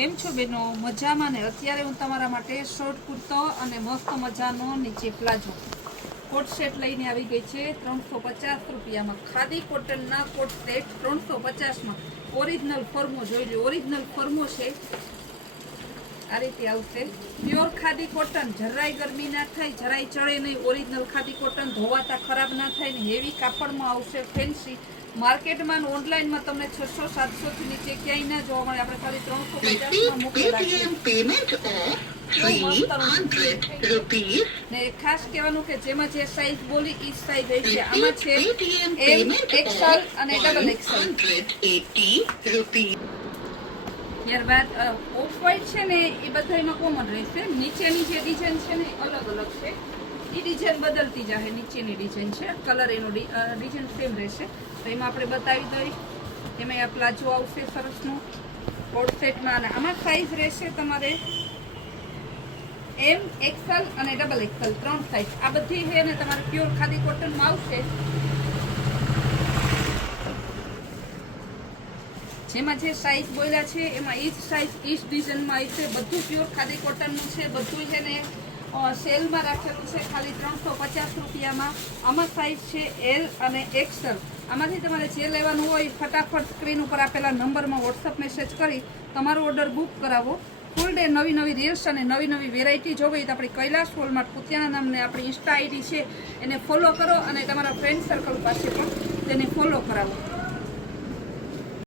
કેમ છો બેનો? મજામાં ને? અત્યારે હું તમારા માટે શોર્ટ કુર્તો અને મસ્ત મજાનો નીચે પ્લાઝો કોટ સેટ લઈને આવી ગઈ છે 350 રૂપિયામાં. ખાદી કોટનના કોટ સેટ 350માં. ઓરિજિનલ ફોર્મો જોઈ લો, ઓરિજિનલ ફોર્મો છે. આ રીતે આવશે. પ્યોર ખાદી કોટન, જરાય ગરમી ના થાય, જરાય ચડે નહીં. ઓરિજિનલ ખાદી કોટન, ધોવાતા ખરાબ ના થાય ને હેવી કાપડમાં આવશે. ફેન્સી માર્કેટમાં ઓનલાઈનમાં તમને 600-700 થી નીચે ક્યાંય ના જોવા મળે. આપણે ખાલી 350માં મોકલેલા છે. ને ખાસ કહેવાનું કે જેમાં જે સાઈઝ બોલી એ સાઈઝ રહેશે. આમાં છે એમ, એક્સેલ અને ડબલ એક્સેલ. ત્યારબાદ ઓફ વ્હાઈટ છે ને એ બધામાં કોમન રહેશે. નીચેની જે ડિઝાઇન છે ને અલગ અલગ છે. એ ડિઝાઇન બદલતી જશે. નીચેની ડિઝાઇન છે, કલર એનો ડિઝાઇન સેમ રહેશે. તો એમાં આપણે બતાવી દઈએ. એમાં આ પ્લાઝો આવશે સરસનો કોટ સેટમાં. અને આમાં સાઈઝ રહેશે તમારે એમ, એક્સેલ અને ડબલ એક્સેલ, 3 સાઈઝ. આ બધી છે ને તમારે પ્યોર ખાદી કોટનમાં આવશે. જેમાં જે સાઈઝ બોલ્યા છે એમાં એ જ સાઈઝ એ જ ડિઝાઇનમાં આવશે. બધું પ્યોર ખાદી કોટનનું છે. બધું છે ને સેલમાં રાખેલું છે ખાલી 350 રૂપિયામાં. આમાં સાઈઝ છે એલ અને એક્સેલ. આમાંથી તમારે જે લેવાનું હોય ફટાફટ સ્ક્રીન ઉપર આપેલા નંબરમાં વોટ્સઅપ મેસેજ કરી તમારો ઓર્ડર બુક કરાવો. ફૂલ ડે નવી નવી રીલ્સ અને નવી નવી વેરાયટી જોવી તો આપણી કૈલાશ વોલમાર્ટ કુતિયાણા નામને આપણી ઇન્સ્ટા આઈડી છે એને ફોલો કરો અને તમારા ફ્રેન્ડ સર્કલ પાસે પણ તેને ફોલો કરાવો.